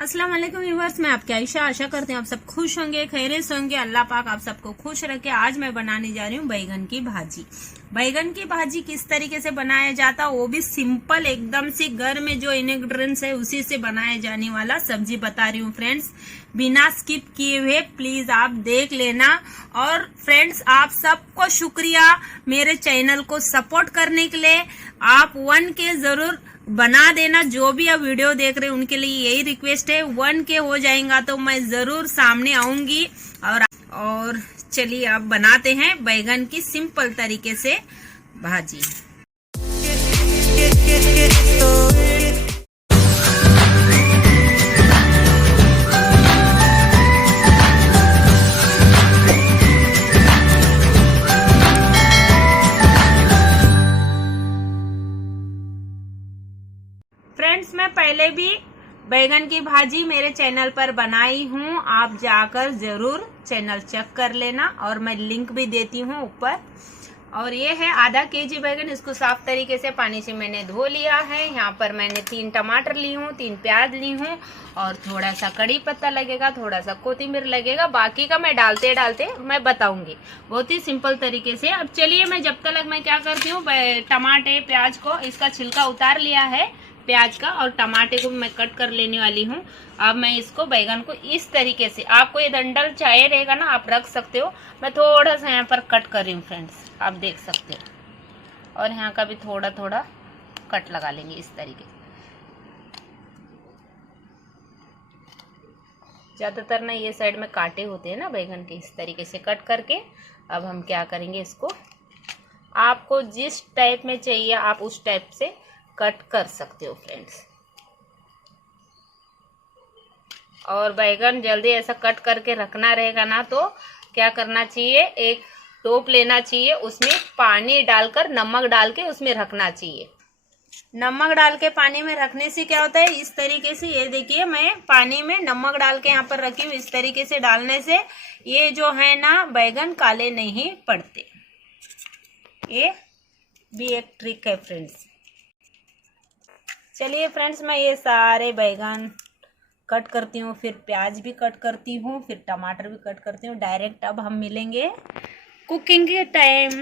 अस्सलाम वालेकुम व्यूअर्स, मैं आपकी आयशा। आशा करते हैं आप सब खुश होंगे, खैरियत से होंगे। अल्लाह पाक आप सबको खुश रखे। आज मैं बनाने जा रही हूँ बैगन की भाजी। बैगन की भाजी किस तरीके से बनाया जाता है, वो भी सिंपल एकदम से घर में जो इंग्रेडिएंट्स है उसी से बनाया जाने वाला सब्जी बता रही हूँ फ्रेंड्स। बिना स्किप किए हुए प्लीज आप देख लेना। और फ्रेंड्स, आप सबको शुक्रिया मेरे चैनल को सपोर्ट करने के लिए। आप 1K जरूर बना देना। जो भी आप वीडियो देख रहे हैं उनके लिए यही रिक्वेस्ट है। 1K हो जाएगा तो मैं जरूर सामने आऊंगी। और चलिए अब बनाते हैं बैगन की सिंपल तरीके से भाजी। फ्रेंड्स, मैं पहले भी बैगन की भाजी मेरे चैनल पर बनाई हूँ। आप जाकर जरूर चैनल चेक कर लेना और मैं लिंक भी देती हूँ ऊपर। और ये है आधा केजी बैगन। इसको साफ तरीके से पानी से मैंने धो लिया है। यहाँ पर मैंने 3 टमाटर ली हूँ, 3 प्याज ली हूँ और थोड़ा सा कड़ी पत्ता लगेगा, थोड़ा सा कोथिंबीर लगेगा। बाकी का मैं डालते डालते मैं बताऊंगी बहुत ही सिंपल तरीके से। अब चलिए मैं जब तक मैं क्या करती हूँ, टमाटे प्याज को इसका छिलका उतार लिया है प्याज का, और टमाटे को भी मैं कट कर लेने वाली हूँ। अब मैं इसको बैगन को इस तरीके से, आपको ये डंडल चाहिए रहेगा ना, आप रख सकते हो। मैं थोड़ा सा यहाँ पर कट कर रही हूँ फ्रेंड्स, आप देख सकते हो। और यहाँ का भी थोड़ा थोड़ा कट लगा लेंगे इस तरीके से। ज़्यादातर ना ये साइड में कांटे होते हैं ना बैगन के, इस तरीके से कट करके अब हम क्या करेंगे, इसको आपको जिस टाइप में चाहिए आप उस टाइप से कट कर सकते हो फ्रेंड्स। और बैगन जल्दी ऐसा कट करके रखना रहेगा ना, तो क्या करना चाहिए, एक टोप लेना चाहिए, उसमें पानी डालकर नमक डाल के उसमें रखना चाहिए। नमक डाल के पानी में रखने से क्या होता है, इस तरीके से, ये देखिए मैं पानी में नमक डाल के यहाँ पर रखी हूँ। इस तरीके से डालने से ये जो है ना बैगन काले नहीं पड़ते। ये भी एक ट्रिक है फ्रेंड्स। चलिए फ्रेंड्स, मैं ये सारे बैगन कट करती हूँ, फिर प्याज भी कट करती हूँ, फिर टमाटर भी कट करती हूँ। डायरेक्ट अब हम मिलेंगे कुकिंग के टाइम।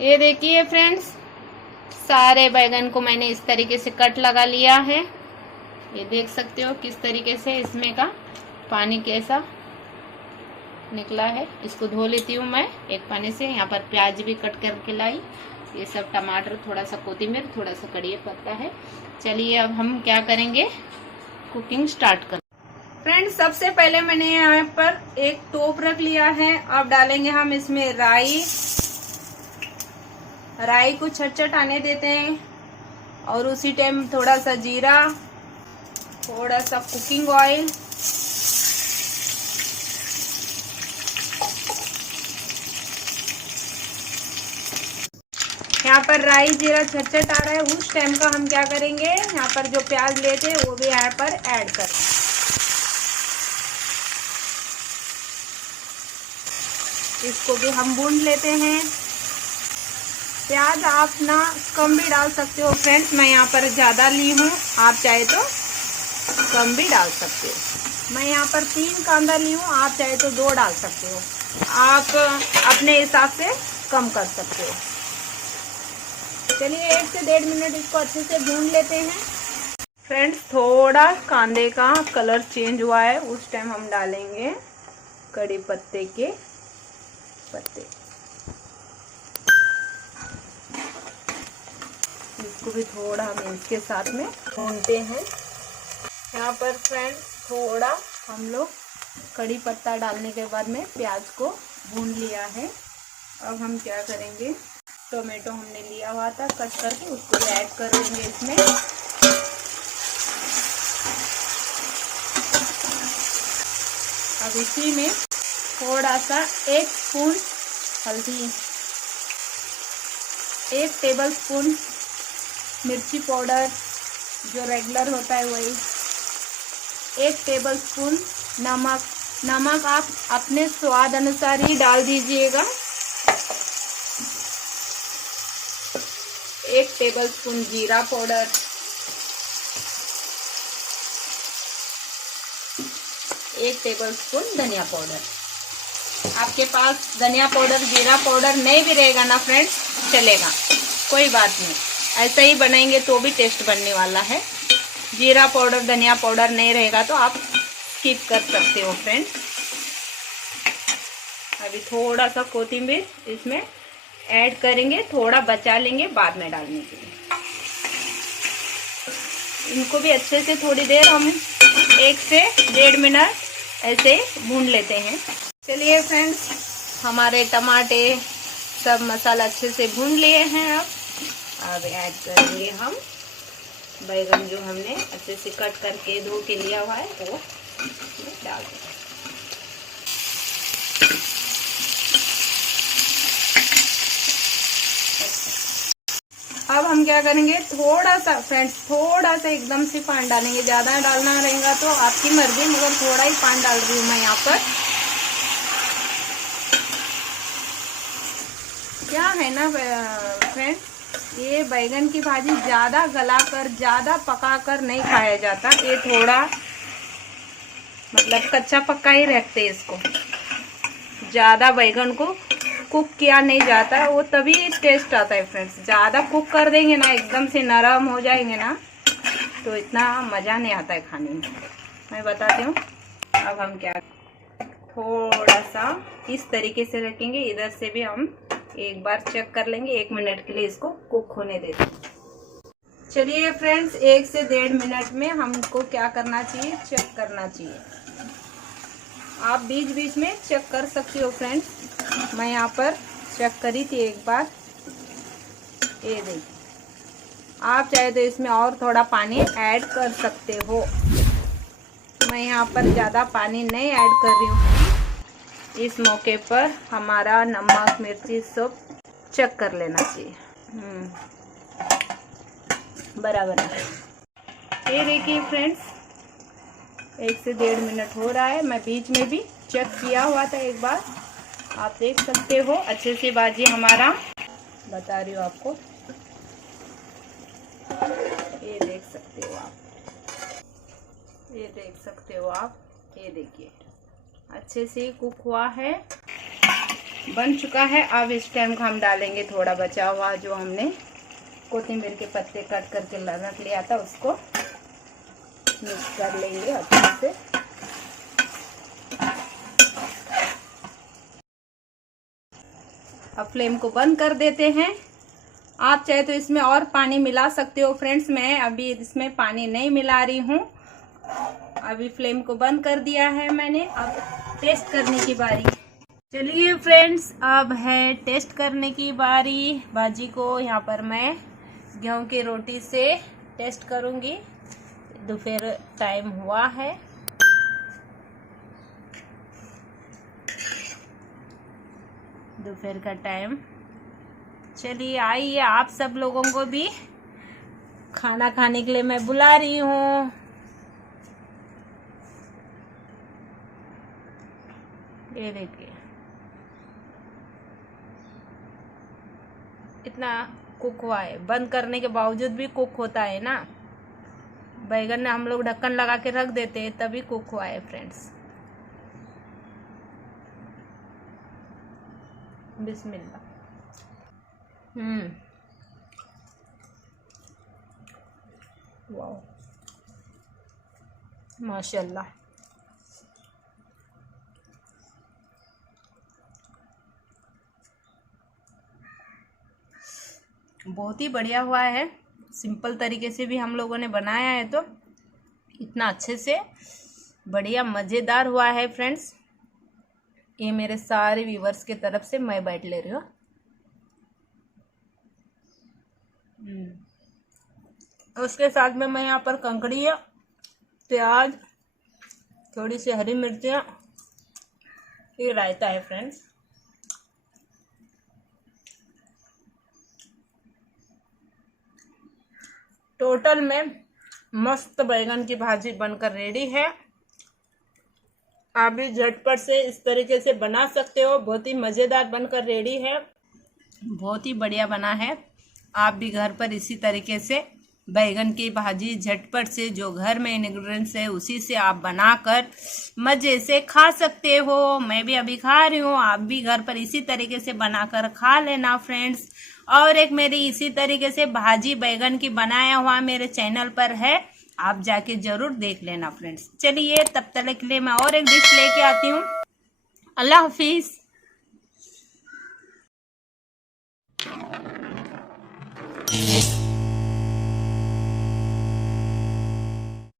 ये देखिए फ्रेंड्स, सारे बैगन को मैंने इस तरीके से कट लगा लिया है। ये देख सकते हो किस तरीके से इसमें का पानी कैसा निकला है। इसको धो लेती हूँ मैं एक पानी से। यहाँ पर प्याज भी कट करके लाई, ये सब टमाटर, थोड़ा सा कोथिंबीर, थोड़ा सा कड़ी पत्ता है। चलिए अब हम क्या करेंगे, कुकिंग स्टार्ट कर। फ्रेंड्स, सबसे पहले मैंने यहाँ पर एक टोप रख लिया है। अब डालेंगे हम इसमें राई। राई को छटछट आने देते हैं और उसी टाइम थोड़ा सा जीरा, थोड़ा सा कुकिंग ऑयल, यहाँ पर राई जीरा छटछट आ रहा है। उस टाइम का हम क्या करेंगे, यहाँ पर जो प्याज लेते वो भी यहाँ पर ऐड कर। इसको भी हम भून लेते हैं। प्याज आप ना कम भी डाल सकते हो फ्रेंड्स, मैं यहाँ पर ज़्यादा ली हूँ, आप चाहे तो कम भी डाल सकते हो। मैं यहाँ पर 3 कांदा ली हूँ, आप चाहे तो 2 डाल सकते हो। आप अपने हिसाब से कम कर सकते हो। चलिए 1 से 1.5 मिनट इसको अच्छे से भून लेते हैं। फ्रेंड्स, थोड़ा कांदे का कलर चेंज हुआ है, उस टाइम हम डालेंगे कड़ी पत्ते के पत्ते। इसको भी थोड़ा हम इसके साथ में भूनते हैं। यहाँ पर फ्रेंड्स थोड़ा हम लोग कड़ी पत्ता डालने के बाद में प्याज को भून लिया है। अब हम क्या करेंगे, टोमेटो हमने लिया हुआ था कट करके, उसको भी ऐड कर देंगे इसमें। अब इसी में थोड़ा सा 1 स्पून हल्दी, 1 टेबलस्पून मिर्ची पाउडर जो रेगुलर होता है वही, 1 टेबलस्पून नमक। नमक आप अपने स्वाद अनुसार ही डाल दीजिएगा। 1 टेबलस्पून जीरा पाउडर, 1 टेबलस्पून धनिया पाउडर। आपके पास धनिया पाउडर जीरा पाउडर नहीं भी रहेगा ना फ्रेंड्स, चलेगा, कोई बात नहीं, ऐसे ही बनाएंगे तो भी टेस्ट बनने वाला है। जीरा पाउडर धनिया पाउडर नहीं रहेगा तो आप स्किप कर सकते हो फ्रेंड्स। अभी थोड़ा सा कोथिंबीर इसमें ऐड करेंगे, थोड़ा बचा लेंगे बाद में डालने के लिए। इनको भी अच्छे से थोड़ी देर हम 1 से 1.5 मिनट ऐसे भून लेते हैं। चलिए फ्रेंड्स, हमारे टमाटे सब मसाला अच्छे से भून लिए हैं। अब ऐड करेंगे हम बैगन जो हमने अच्छे से कट करके धो के लिया हुआ है वो डाल देंगे। अब हम क्या करेंगे, थोड़ा सा फ्रेंड्स, थोड़ा सा एकदम से पानी डालेंगे, ज्यादा डालना रहेगा तो आपकी मर्जी, मगर थोड़ा ही पानी डाल रही हूँ मैं यहाँ पर। क्या है ना फ्रेंड्स, ये बैगन की भाजी ज्यादा गलाकर ज्यादा पकाकर नहीं खाया जाता, ये थोड़ा मतलब कच्चा पक्का ही रखते हैं इसको। ज्यादा बैगन को कुक किया नहीं जाता, वो तभी टेस्ट आता है फ्रेंड्स। ज़्यादा कुक कर देंगे ना, एकदम से नरम हो जाएंगे ना, तो इतना मज़ा नहीं आता है खाने में। मैं बताती हूँ। अब हम क्या, थोड़ा सा इस तरीके से रखेंगे, इधर से भी हम एक बार चेक कर लेंगे। 1 मिनट के लिए इसको कुक होने देते हैं। चलिए फ्रेंड्स, 1 से 1.5 मिनट में हमको क्या करना चाहिए, चेक करना चाहिए। आप बीच बीच में चेक कर सकते हो फ्रेंड्स। मैं यहाँ पर चेक करी थी एक बार, ये देखिए। आप चाहे तो इसमें और थोड़ा पानी ऐड कर सकते हो। मैं यहाँ पर ज़्यादा पानी नहीं ऐड कर रही हूँ। इस मौके पर हमारा नमक मिर्ची सब चेक कर लेना चाहिए। बराबर है। ये देखिए फ्रेंड्स, 1 से 1.5 मिनट हो रहा है। मैं बीच में भी चेक किया हुआ था एक बार, आप देख सकते हो। अच्छे से भाजी हमारा, बता रही हूँ आपको, ये देख सकते हो आप, ये देख सकते हो आप, ये देखिए अच्छे से कुक हुआ है, बन चुका है। अब इस टाइम को हम डालेंगे थोड़ा बचा हुआ जो हमने कोथिंबीर के पत्ते कट करके रख लिया था, उसको मिक्स कर लेंगे अच्छे से। अब फ्लेम को बंद कर देते हैं। आप चाहे तो इसमें और पानी मिला सकते हो फ्रेंड्स, मैं अभी इसमें पानी नहीं मिला रही हूँ। अभी फ्लेम को बंद कर दिया है मैंने। अब टेस्ट करने की बारी। चलिए फ्रेंड्स, अब है टेस्ट करने की बारी। भाजी को यहाँ पर मैं गेहूं की रोटी से टेस्ट करूँगी। दोपहर टाइम हुआ है, दोपहर का टाइम। चलिए आइए, आप सब लोगों को भी खाना खाने के लिए मैं बुला रही हूँ। ये देखिए, इतना कुक हुआ है। बंद करने के बावजूद भी कुक होता है ना, बैगन ने हम लोग ढक्कन लगा के रख देते हैं तभी कुक हुआ है फ्रेंड्स। बिस्मिल्लाह। वाह, माशाल्लाह। बहुत ही बढ़िया हुआ है। सिंपल तरीके से भी हम लोगों ने बनाया है तो इतना अच्छे से बढ़िया मज़ेदार हुआ है फ्रेंड्स। ये मेरे सारे व्यूवर्स की तरफ से मैं बाइट ले रही हूँ। उसके साथ में मैं यहाँ पर कंकड़ी, प्याज, थोड़ी सी हरी मिर्चियाँ, ये रायता है फ्रेंड्स। टोटल में मस्त बैगन की भाजी बनकर रेडी है। आप भी झटपट से इस तरीके से बना सकते हो। बहुत ही मज़ेदार बनकर रेडी है, बहुत ही बढ़िया बना है। आप भी घर पर इसी तरीके से बैगन की भाजी झटपट से जो घर में इंग्रेडिएंट्स है उसी से आप बनाकर मजे से खा सकते हो। मैं भी अभी खा रही हूँ, आप भी घर पर इसी तरीके से बनाकर खा लेना फ्रेंड्स। और एक मेरी इसी तरीके से भाजी बैगन की बनाया हुआ मेरे चैनल पर है, आप जाके जरूर देख लेना फ्रेंड्स। चलिए तब तक के लिए मैं और एक डिश लेके आती हूँ। अल्लाह हाफिज।